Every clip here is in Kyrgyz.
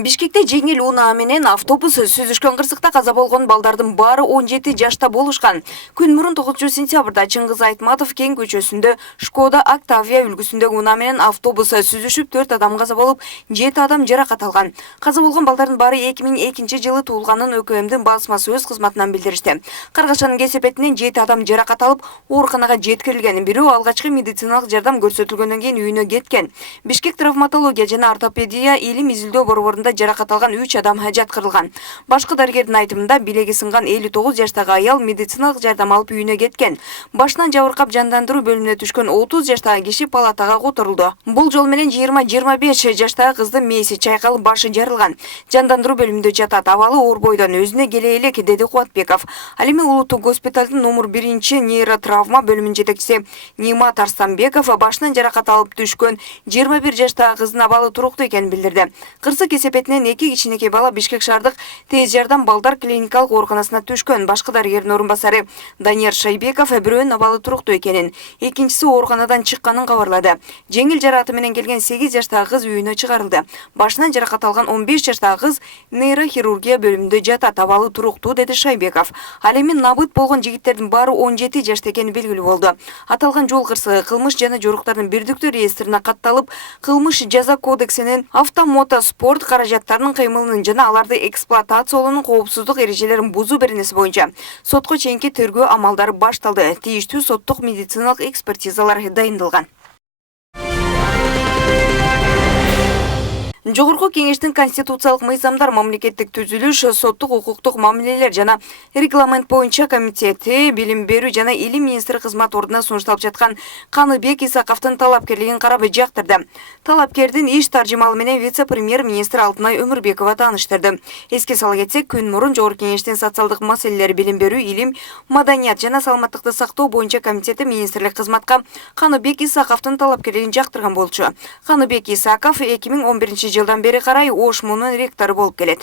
Бишкекте жеңил унаа менен автобус сүзүшкөн кырсыкта каза болгон балдардын баары 17 жашта болушкан. Күн мурун 9 сентябрда Чыңгыз Айтматов Кең көчөсүндө Шкода Октавия үлгүсүндөгү унаа менен автобус сүзүшүп 4 адам каза болуп, 7 адам жаракат алган. Каза болгон балдардын баары 2002-жылы туулганын ÖKMдин басмасы өз кызматынан билдиришти. Каргашанын кесепетинен 7 адам жаракат алып, ооруканага жеткирилген. Бирөө алгачкы медициналык жардам көрсөтүлгөндөн кийин үйүнө кеткен. Бишкек травматология жана ортопедия илим изилдөө борборунда жаракат алган 3 адам жаткырылган. Башкы дарыгердин айтымында билеги сынган 59 жаштагы аял медициналык жардам алып үйүнө кеткен. Башынан жабыркап жандандыруу бөлүмүнө түшкөн 30 жаштагы киши палатага которулду. Бул жол менен 20-25 жаштагы кыздын мээси чайкалып башы жарылган. Жандандыруу бөлүмүндө жатат, абалы оор бойдон, өзүнө келе элек, деди Кубатбеков. Ал эми улуттук госпиталдын номер 1 нейротравма бөлүмүнүн жетекчиси Нимат Арстанбеков башынан жаракат алып түшкөн 21 жаштагы кыздын абалы туруктуу экенин билдирди. Кырсык кесепетинен 2 кичинекей бала Бишкек шаардык тез жардам балдар клиникалык ооруканасына түшкөн. Башкы дарыгердин орун басары Данияр Шайбеков бирөөнүн абалы туруктуу экенин, экинчиси ооруканадан чыкканын кабарлады. Жеңил жаракаты менен келген 8 жаштагы кыз үйүнө чыгарылды. Башынан жаракат алган 15 жаштагы кыз нейрохирургия бөлүмүндө жатат, абалы туруктуу, деди Шайбеков. Ал эми набыт болгон жигиттердин баары 17 жашта экени белгилүү болду. Аталган жол кырсыгы кылмыш жана жоруктардын бирдиктүү реестрине катталып, кылмыш жаза кодексинин автомотоспорт каражаттарынын кыймылынын жана аларды эксплуатациялоонун коопсуздук эрежелерин бузуу беренеси боюнча сотко чейинки тергөө амалдары башталды. Тийиштүү соттук медициналык экспертизалар дайындалган. Жогорку кеңештин конституциялык мыйзамдар, мамлекеттик түзүлүш, соттук укуктук мамилелер жана регламент боюнча комитети билим берүү жана илим министри кызмат ордуна сунушталып жаткан Каныбек Исаковдун талапкерлигин карап жактырды. Талапкердин иш таржымалы менен вице-премьер министр Алтынай Өмүрбекова тааныштырды. Эске сала кетсек, күн мурун Жогорку кеңештин социалдык маселелер, билим берүү, илим, маданият жана саламаттыкты сактоо боюнча комитети министрлик кызматка Каныбек Исаковдун талапкерлигин жактырган болчу. Каныбек Исаков 2011 жылдан бери карай ОШМУнун ректору болуп келет.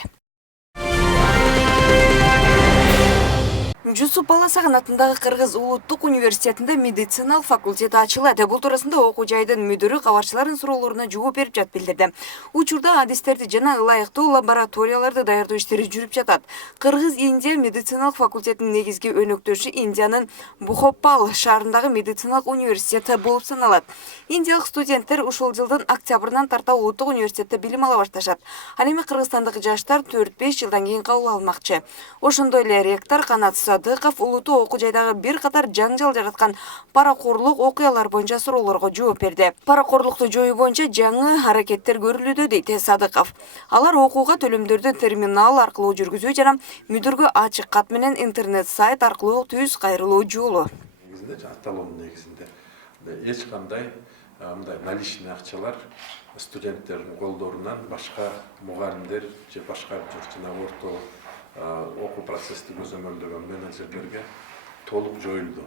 Жусуп Баласагын атындагы Кыргыз улуттук университетинде медициналык факультети ачылат. Бул туурасында окуу жайдын мүдүрү кабарчылардын суроолоруна жооп берип жатып билдирди. Учурда адистерди жана ылайыктуу лабораторияларды даярдоо иштери жүрүп жатат. Кыргыз-Индия медициналык факультетинин негизги өнөктөшү Индиянын Бхопал шаарындагы медициналык университет болуп саналат. Индиялык студенттер ушул жылдын октябрынан тарта улуттук университетте билим ала башташат. Ал эми кыргызстандык жаштар 4-5 жылдан кийин кабыл алынмакчы. Ошондой эле ректор Канат Садыков улуттук окуу жайдагы бир катар жаңжал жараткан паракорлук окуялар боюнча суроолорго жооп берди. Паракорлукту жоюу боюнча жаңы аракеттер көрүлүүдө, дейт Садыков. Алар окууга төлөмдөрдү терминал аркылуу жүргүзүү жана мүдүргө ачык кат менен интернет сайт аркылуу түз кайрылуу жолу. Аталым негизинде эч кандай мындай наличный акчалар студенттердин колдорунан башка мугалимдер же башка жана орто окуу процессти көзөмөлдөгөн менеджерлерге толук жоюлду.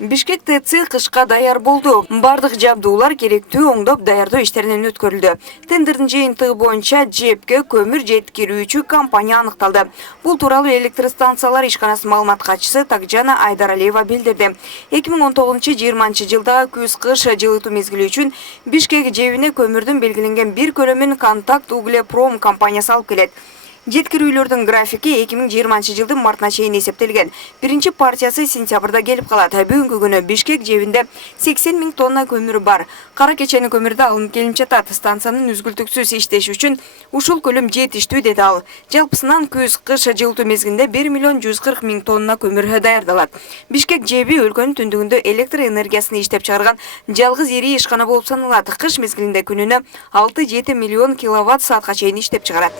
Бишкек ТЦ кышка даяр болду. Бардык жабдуулар керектүү оңдоп даярдоо иштеринен өткөрүлдү. Тендердин жыйынтыгы боюнча ЖЭПке көмүр жеткирүүчү компания аныкталды. Бул тууралуу электростанциялар ишканасынын маалымат катчысы Такжана Айдаралиева билдирди. 2019-20 жылдагы күз-кыш жылытуу мезгили үчүн Бишкек жебине көмүрдүн белгиленген бир көлөмүн Контакт Углепром компаниясы алып келет. Жеткирүүлөрдүн графики 2020 жылдын мартына чейин эсептелген. Биринчи партиясы сентябрда келип калат. Бүгүнкү күнү Бишкек жебинде 80 000 тонна көмүр бар. Кара кечени көмүрдү алынып келип жатат. Станциянын үзгүлтүксүз иштеши үчүн ушул көлөм жетиштүү, деди ал. Жалпысынан күз-кыш жылытуу мезгилинде 1 140 000 тонна көмүр даярдалат. Бишкек жеби өлкөнүн түндүгүндө электр энергиясын иштеп чыгарган жалгыз ири ишкана болуп саналат. Кыш мезгилинде күнүнө 6-7 миллион киловатт саатка чейин иштеп чыгарат.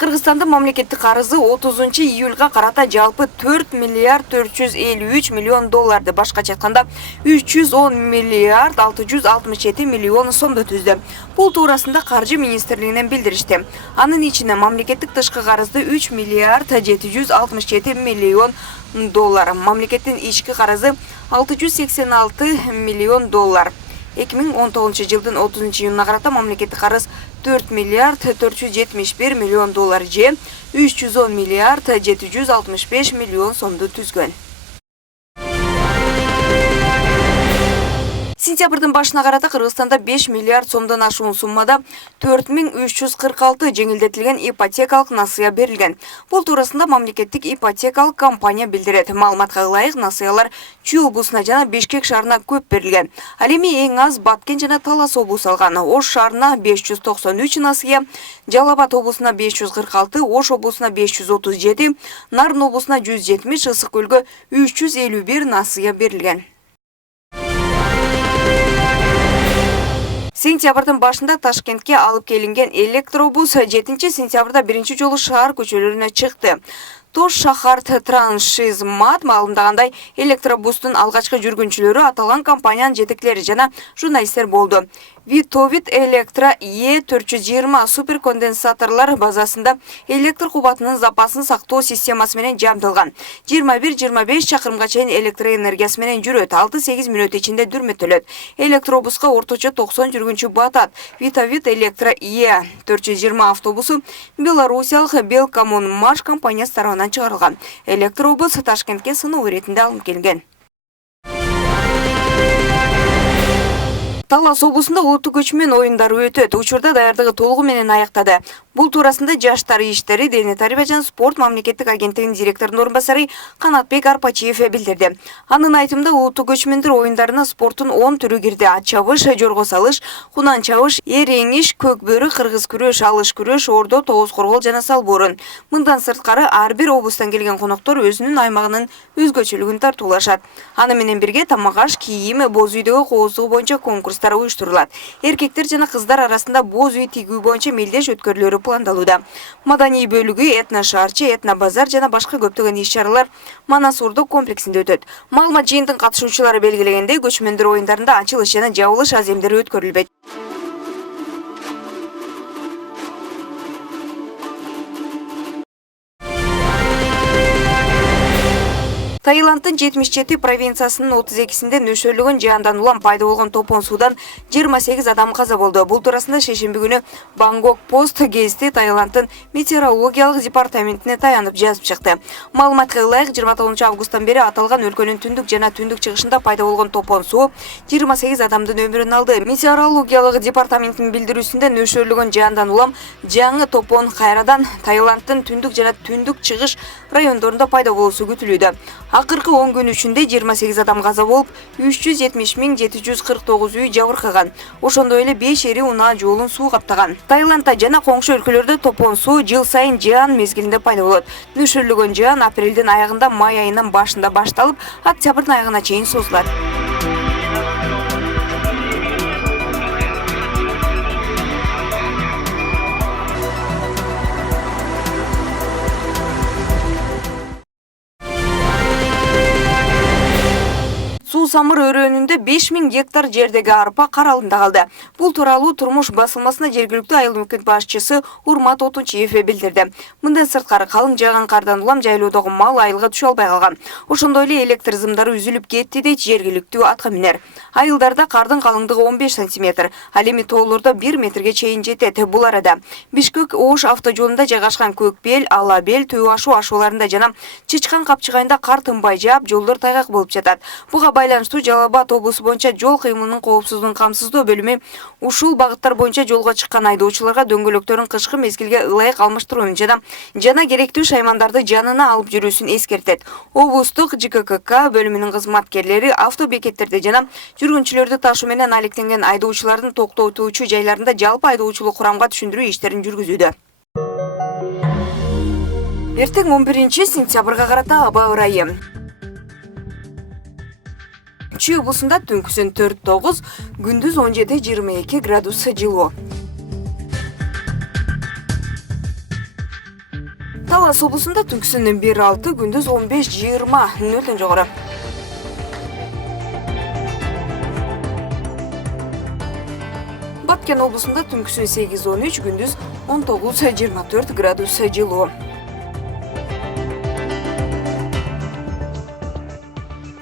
Кыргызстандын мамлекеттик карызы 30-июлга карата жалпы 4 миллиард 453 миллион долларды, башкача айтканда 310 миллиард 667 миллион сомду түздү. Бул туурасында Каржы министрлигинен билдиришти. Анын ичинде мамлекеттик тышкы карызды 3 миллиард 767 миллион доллар, мамлекеттин ички карызы 686 миллион доллар. 2019 жылдын 30 июнуна карата мамлекеттик карыз 4 миллиард 471 миллион доллар же 310 миллиард 765 миллион сомду түзгөн. Сентябрдын башына карата Кыргызстанда 5 миллиард сомдон ашуун суммада 4346 жеңилдетилген ипотекалык насыя берилген. Бул туурасында мамлекеттик ипотекалык компания билдирет. Маалыматка ылайык, насыялар Чүй облусуна жана Бишкек шаарына көп берилген. Ал эми эң аз Баткен жана Талас облусу алган. Ош шаарына 593 насыя, Жалал Абад облусуна 546, Ош облусуна 537, Нарын облусуна 170, Ысык көлгө 351 насыя берилген. Сентябрдын башында Ташкентке алып келинген электробус 7 сентябрда биринчи жолу шаар көчөлөрүнө чыкты. Тош шахар траншизмат маалымдагандай, электробустун алгачкы жүргүнчүлөрү аталган компаниянын жетекчилери жана журналисттер болду. Витовит Электро Е420 суперконденсаторлар базасында электр кубатынын запасын сактоо системасы менен жабдылган. 21-25 чакырымга чейин электр энергиясы менен жүрөт, 6-8 мүнөт ичинде дүрмөтөлөт. Электробуска орточо 90 жүргүнчү батат. Витовит Электро Е420 автобусу белорусиялык Белкоммунмаш компаниясы тарабынан чыгарылган. Электробус Ташкентке сыноо иретинде алынып келген. Талас облусунда улуттук көчмөн оюндары өтөт. Учурда даярдыгы толугу менен аяктады. Бул туурасында Жаштар иштери, Дене тарбия жана спорт мамлекеттик агенттигинин директорунун орун басары Канатбек Арпачиев билдирди. Анын айтымында улуттук көчмөндөр оюндарына спорттун 10 түрү кирди. Ат чабыш, жорго салыш, кунан чабыш, эреңиш, көк бөрү, кыргыз күрөш, алыш күрөш, ордо, тогуз коргол жана салборун. Мындан сырткары ар бир облустан келген коноктор өзүнүн аймагынын өзгөчөлүгүн тартуулашат. Аны менен бирге тамак аш, кийим, боз үйдөгү кооздугу боюнча конкурстар уюштурулат. Эркектер жана кыздар арасында боз үй тигүү боюнча мелдеш өткөрүлөрү пландалууда. Маданий бөлүгү этно шаарчы, этно базар жана башка көптөгөн иш-чаралар Манас Ордо комплексинде өтөт. Маалымат жыйынтын катышуучулары белгилегендей, көчмөндөр оюндарында ачылыш жана жабылыш аземдери өткөрүлбөйт. Таиланддын 77 провинциясынын 32-синде нөшөрлүгүн жаандан улам пайда болгон топон суудан 28 адам каза болду. Бул туурасында шейшемби күнү Бангкок Пост гезити Таиланддын метеорологиялык департаментине таянып жазып чыкты. Маалыматка ылайык 29 августтан бери аталган өлкөнүн түндүк жана түндүк чыгышында пайда болгон топон суу 28 адамдын өмүрүн алды. Метеорологиялык департаменттин билдирүүсүндө нөшөрлүгүн жаандан улам жаңы топон кайрадан Таиланддын түндүк жана түндүк чыгыш райондорунда пайда болуусу күтүлүүдө. Акыркы 10 күн ичинде 28 адам каза болуп, 370.749 үй жабыркаган. Ошондой эле 5 эри унаа жолун суу каптаган. Таиландда жана коңшу өлкөлөрдө топон суу жыл сайын жаан мезгилинде пайда болот. Нөшөрлүгөн жаан апрелдин аягында, май айынын башында башталып, октябрдын аягына чейин созулат. Суу самыр өрөөнүндө 5000 гектар жердеги арпа каралында калды. Бул тууралуу Турмуш басылмасына жергиликтүү айыл өкмөт башчысы Урмат Отунчиев билдирди. Мындан сырткары калың жааган кардан улам жайлоодогу мал айылга түшө албай калган. Ошондой эле электр зымдары үзүлүп кетти дейт жергиликтүү атка минер. Айылдарда кардын калыңдыгы 15 сантиметр, ал эми тоолордо 1 метрге чейин жетет. Бул арада Бишкек Ош автожолунда жайгашкан Көкбел, Алабел, Төө Ашуу ашууларында жана Чычкан капчыгайында кар тынбай жаап, жолдор тайгак болуп жатат. Буга байланыштуу Жалал Абад облусу боюнча жол кыймылынын коопсуздугун камсыздоо бөлүмү ушул багыттар боюнча жолго чыккан айдоочуларга дөңгөлөктөрүн кышкы мезгилге ылайык алмаштырууну жана керектүү шаймандарды жанына алып жүрүүсүн эскертет. Облустук ЖКК бөлүмүнүн кызматкерлери автобекеттерде жана жүргүнчүлөрдү ташуу менен алектенген айдоочулардын токтотуучу жайларында жалпы айдоочулук курамга түшүндүрүү иштерин жүргүзүүдө. Эртең 11 сентябрга карата аба ырайы. Чүй облусунда түнкүсүн 4-9, күндүз 17-22 градус жылуу. Талас облусунда түнкүсүн 1-6, күндүз 15-20 нөлдөн жогору. Баткен облусунда түнкүсүн 8-13, күндүз 19-24 градус жылуу.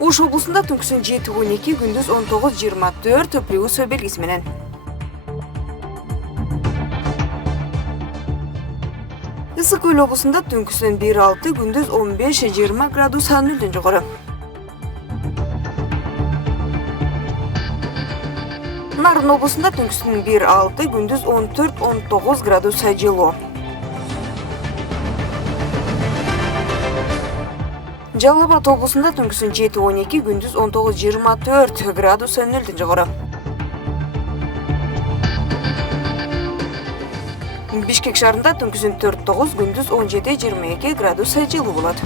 Ош облусунда түнкүсүн 7-12, күндүз 19-24 плюс белгиси менен. Ысык Көл облусунда түнкүсүн 1-6, күндүз 15-20 градус нөлдөн жогору. Нарын облусунда түнкүсүн 1-6, күндүз 14-19 градус жылуу. Жалал Абад облусунда түнкүсүн 7-12, күндүз 19-24 градус нөлдөн жогору. Бишкек шаарында түнкүсүн 4-9, күндүз 17-22 градус жылуу болот.